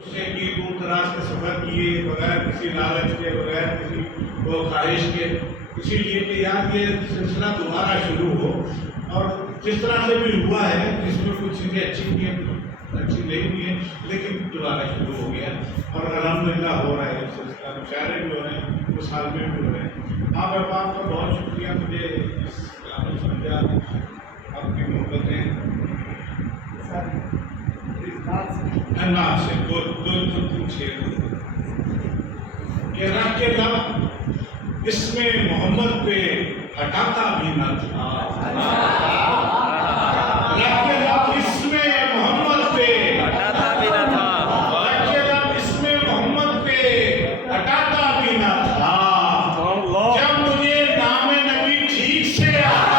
उसने की दूर दराज का सफर किए बगैर किसी लालच के, बगैर किसी वो ख्वाहिश के, इसीलिए कि यार ये सिलसिला दोबारा शुरू हो। और जिस तरह से भी हुआ है, इसमें कुछ चीज़ें अच्छी भी हैं, अच्छी नहीं भी हैं, लेकिन दोबारा शुरू हो गया और अल्हम्दुलिल्लाह हो रहा है सिलसिला। मुशायरे भी हो रहे हैं, कुछ साल में भी हो रहे हैं। आप आपका बहुत शुक्रिया, मुझे इस काबिल समझा, आपकी मोहब्बतें अल्लाह से दो पूछे कि रब के लब इसमें मोहम्मद पे हटाता भी न था। रब के लब इसमें मोहम्मद पे हटाता भी न था। रब के लब इसमें मोहम्मद पे हटाता भी न था। जब मुझे नाम नबी ठीक से आता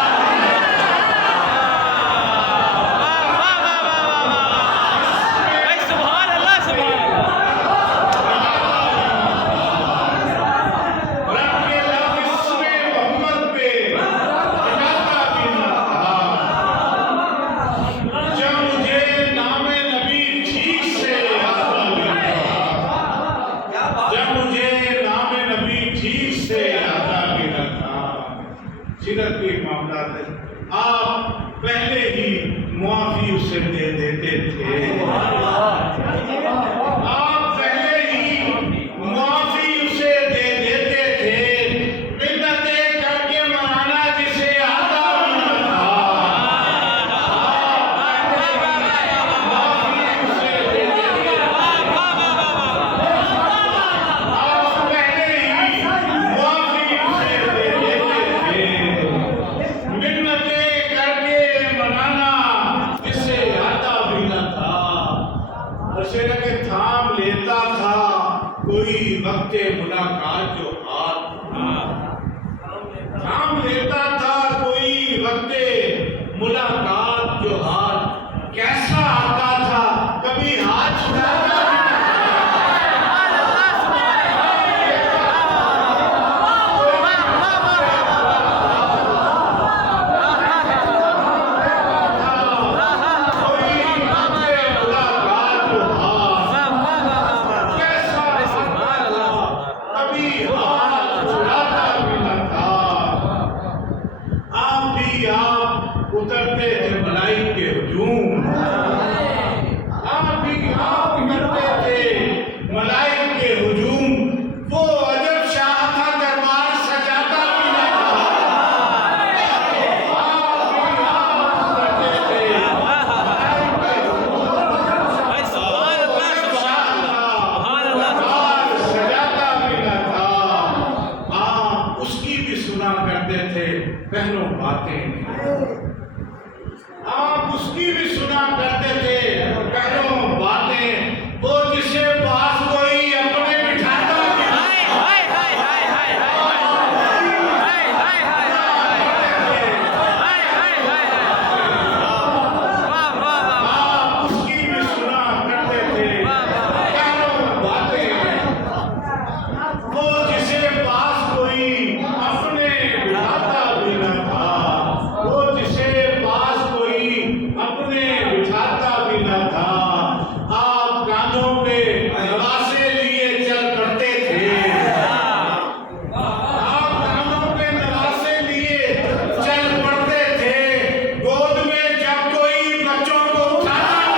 सिरत के मामला है, आप पहले ही मुआफी उसे दे देते थे। आप पहले ही मुआफी उसे दे देते थे। मिन्नतें करके मनाना जिसे आता भी न था। मुआफी उसे दे देते थे। आप पहले ही मुआफी उसे दे देते थे। मिन्नतें करके मनाना जिसे आता भी न था। नशे के थाम लेता था कोई वक्त मुलाकात जो हाथ थाम लेता था कोई वक्त मुलाकात जो हाथ कैसा आता था कभी हाथ छुड़ाता उतरते थे मलाई के हुजूम। आप भी आप उतरते थे मलाई के हुजूम। वो अजब शाह था दरबार सजाता भी न था। आप भी आप उतरते थे मलाई के हुजूम। अजब शाह था दरबार सजाता भी न था। आप उसकी भी सुना करते थे पहलों बातें। आप उसकी भी सुना करते थे पहलों बातें। वो जिसे पास कोई अपने बिठाता आप उसकी भी सुना करते थे पहलों बातें। वो जिसे पास कोई अपने बिठाता भी न था। वो जिसे पास अपने बिठाता भी न था। आप कांधों पे नवासे लिए चल पड़ते थे। आप कांधों पे नवासे लिए चल पड़ते थे। गोद में जब कोई बच्चों को उठाता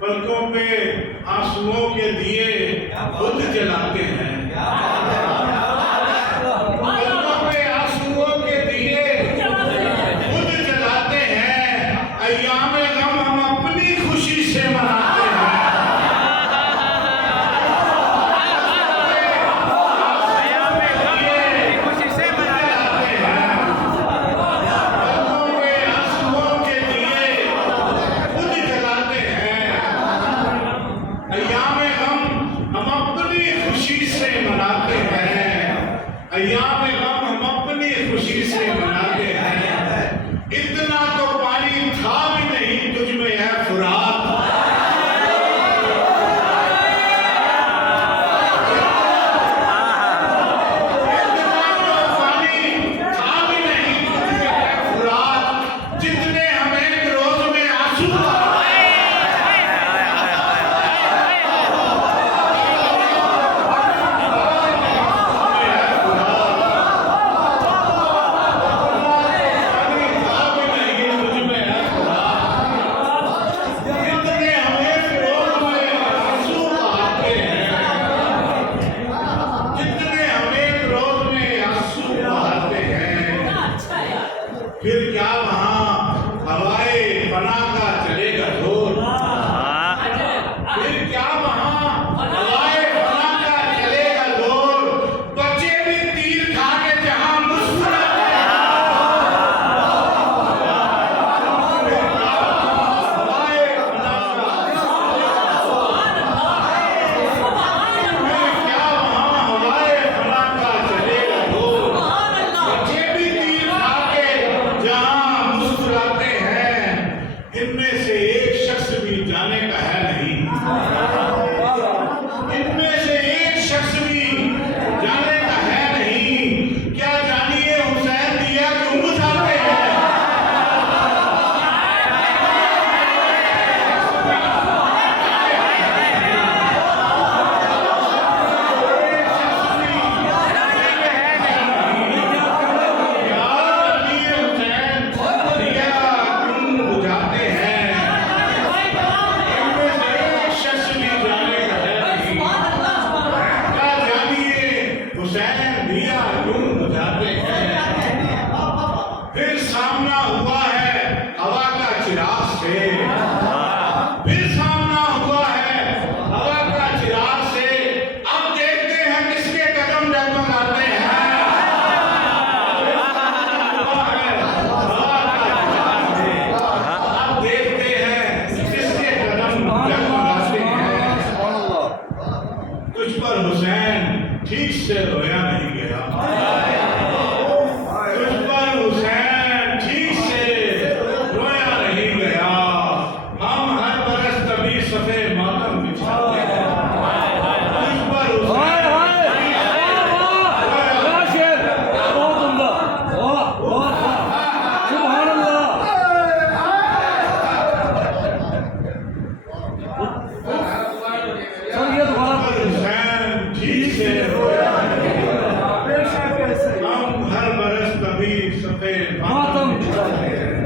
पलकों पे आंसुओं के दिए खुद जलाते हैं। पलकों पे आंसुओं के दिए खुद जलाते हैं। अय्याम गम हम अपनी खुशी से मनाते हैं। अय्याम गम हम अपनी खुशी से मनाते हैं। इतना तो पानी था भी नहीं तुझ में है फुरात। इतना तो पानी था भी नहीं तुझ में है फुरात। जितने हमें एक रोज में आंसू फिर क्या वहाँ हवाए फना का चलेगा जोर। फिर क्या वहाँ हवाए फना का चलेगा जोर। बच्चे भी तीर खा के जहाँ मुस्कुराते हैं। हवाए फना का फिर क्या वहाँ हवाए फना का चलेगा जोर। बच्चे भी तीर खा के जहाँ मुस्कुराते हैं। इनमें से एक शख्स भी जाने का है नहीं। इनमें से एक शख्स भी जाने का है नहीं। क्या जानिए हुसैन दिया क्यों बुझाते हैं। फिर सामना हुआ है हवा का चिराग से। फिर सामना हुआ है हवा का चिराग से। अब देखते हैं किसके कदम डगमगाते हैं। अब देखते हैं किसके कदम डगमगाते हैं। तुझ पर हुसैन ठीक से रोया नहीं गया। तुझ पर हुसैन ठीक से रोया नहीं गया। हम हर बरस तभी सफे मातम बिछाते हैं। तुझ पर हुसैन ठीक से रोया नहीं गया। हम हर बरस तभी सफेद मातम बिछाते हैं।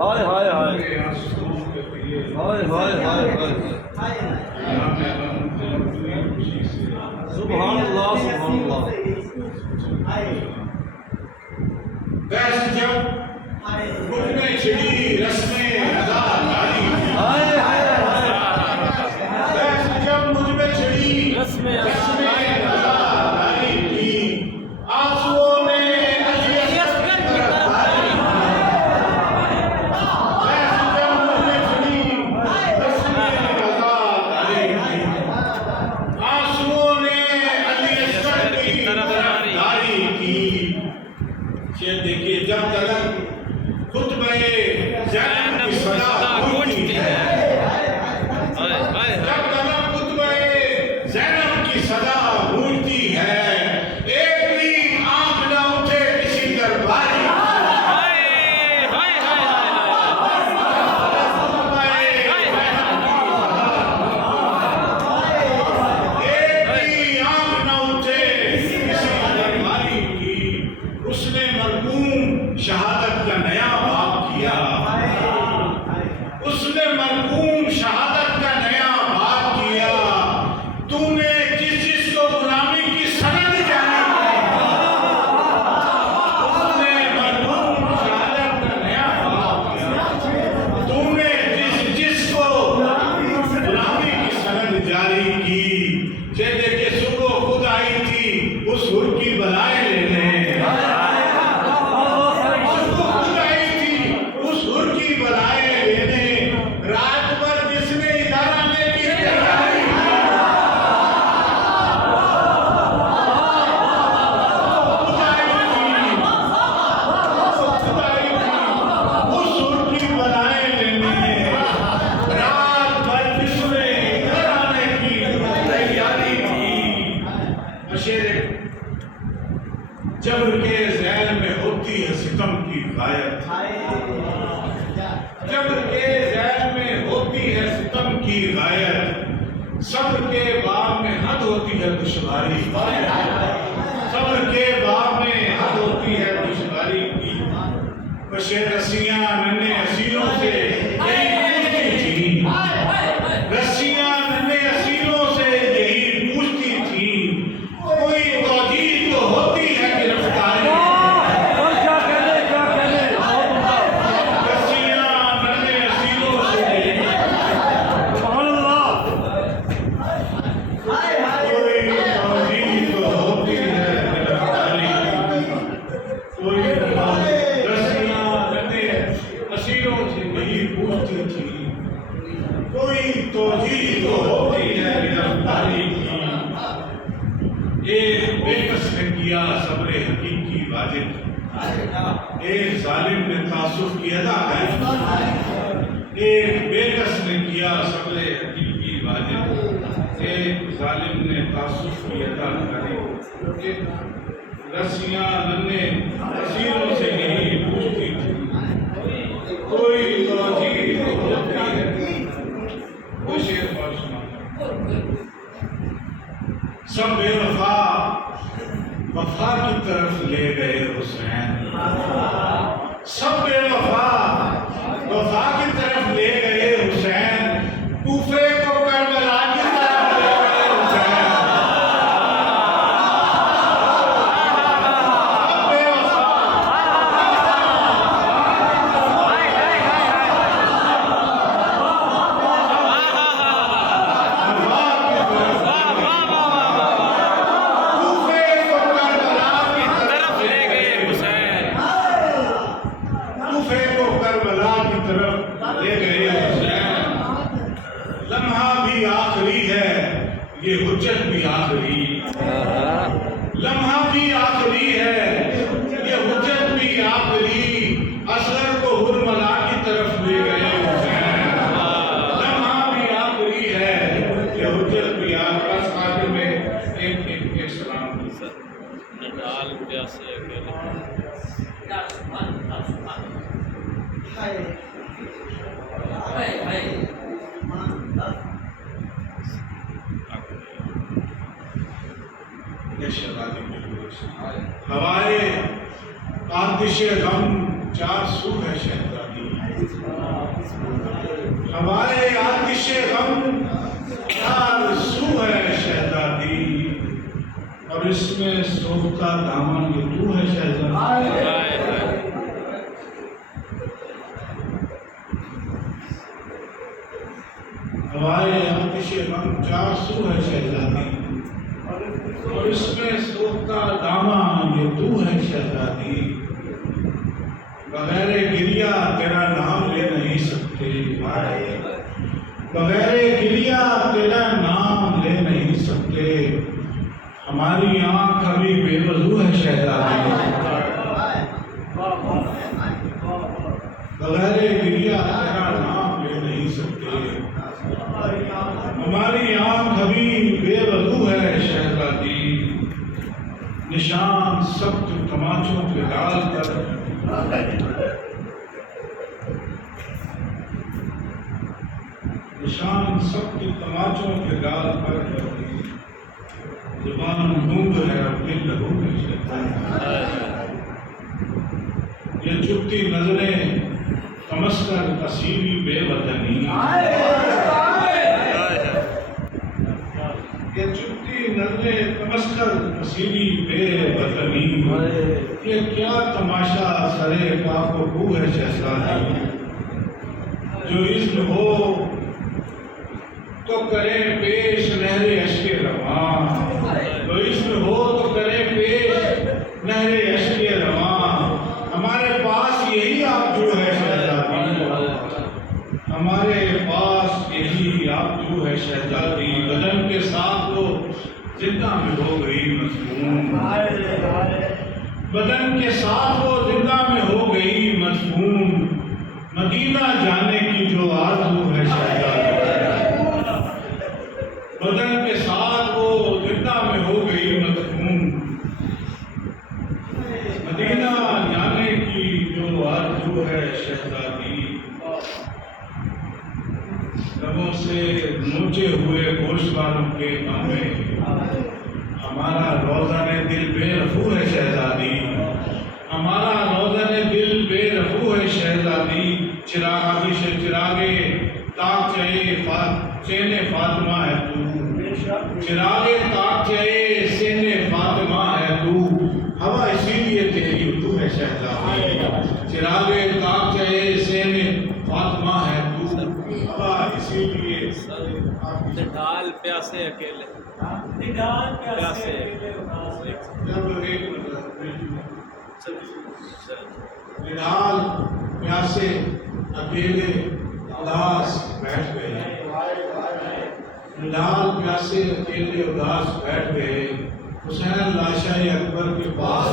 हाय हाय हाय आंसुओं के दिए हाय हाय हाय हाय अय्याम गम हम अपनी खुशी से सुभान अल्लाह सुभान अल्लाह। बस जब मुझ में छिड़ी रस्में अदाकारी। हाय हाय बस जब मुझ में छिड़ी रस्में अदाकारी की। आंसुओं ने अज़ियत की तरफ धारी। बस जब मुझ में छिड़ी रस्में अदाकारी की। आंसुओं ने अज़ियत की तरफ धारी की। ये देखिए जब तलक खुतबे ज़ैनब की सदा गूंजती है। जब तलक खुतबे ज़ैनब की जबर के ज़ैल में होती है सितम की गायत, जबर के ज़ैल में होती है सितम की गायत, सब्र के बाग में हद होती है दुश्वारी, सब्र के बाग में हद होती है दुश्वारी की। बशे रस्सियां नन्हे असीलों से यही पूछती थी, रस्सियां नन्हे असीलों से यही पूछती थी, कोई तौजीह तो होती है गिरफ्तारी। और क्या कहने रस्सियां नन्हे असीलों से यही सुभान अल्लाह। कोई तौजीह तो होती है गिरफ्तारी, कोई रस्सियां नन्हे असीलों से यही पूछती थी, कोई तौजीह तो होती है गिरफ्तारी की। एक बेकस ने किया सब्र हकीकी वाजिब, एक जालिम ने तासुफ की अदा है। एक बेकस ने किया सब्र हकीकी वाजिब, एक जालिम ने तासुफ की अदा करी। रस्सियां नन्हे असीरों से यही पूछती थी, कोई तौजीह तो होती है। वो शेर और सुना, सब बेवफा वफा की तरफ ले गए हुसैन, सब बेवफा वफा की तरफ ले गए हुसैन, कूफे को करबला की तरफ ले गए हुसैन। सब बेवफा कूफे को करबला की तरफ ले गए हुसैन। लम्हा भी आखिरी है, ये हुज्जत भी आखिरी, लम्हा भी आखिरी है, ये हुज्जत भी आखिरी, असगर को हुरमला की तरफ ले गए हुसैन। लम्हा भी आखिरी है, ये हुज्जत भी आखिरी। बस आखिर में एक सलाम नडाल प्यासे अकेले। हवाए आतिशे गम चार सू है शहजादी, हवाए आतिशे गम चार सू है शहजादी, और इसमें सोखता दामन ये तू है शहजादी। हवाए आतिशे गम चार सू है शहजादी, और इसमें सोखता दामा ये तू है शहजादी। बगैर गिरिया तेरा नाम ले नहीं सकते, बगैर गिरिया तेरा नाम ले नहीं सकते, हमारी आंख अभी बेवजू है शहजादी। बगैर गिरिया तेरा नाम ले नहीं सकते, हमारी आंख अभी बेवजू है शहजादी। निशान सख्त तमाचों के डाल पर, निशान सख्त तमाचों के डाल पर, जुबान गूंग है अपने लहू में शहजादी। ये चुपती नजरें तमस्कर असीरी बेवतनी, ये चुपती नजरें तमस्कर असीरी बेवतनी, ये क्या तमाशा सरे काको है शहजादी। जो इज्न हो तो करे पेश नहरे अश्के रवां, जो इज्न हो तो करे पेश नहरे अश्के रवां, हमारे पास यही आप जो है शहजादी, हमारे पास यही आप जो है शहजादी। बदन के साथ वो जिंदा में हो गई मजबून, बदन के साथ वो जिंदा में हो गई मजबून, मदीना जाने की जो आरज़ू है शहजादी। बदन के साथ वो जिंदा में हो गई मजबून, है शहजादी, लबों से नोचे हुए गोश्त वालों के गम में हमारा रोज़ाने दिल बेरफू है शहजादी, हमारा रोज़ाने दिल बेरफू है शहजादी। चिरागे से चिरागे ताक चेने फातिमा है तू, चिरागे ताक सेने फातिमा है तू, हवा इसीलिए तेरी तू है शहजादी। चिरागे ताक सेने फातिमा है तू, हवा इसीलिए निढाल प्यासे अकेले प्यासे निढाल प्यासे अकेले उदास बैठ गए, निढाल प्यासे अकेले उदास बैठ गए, हुसैन लाशाए अकबर के पास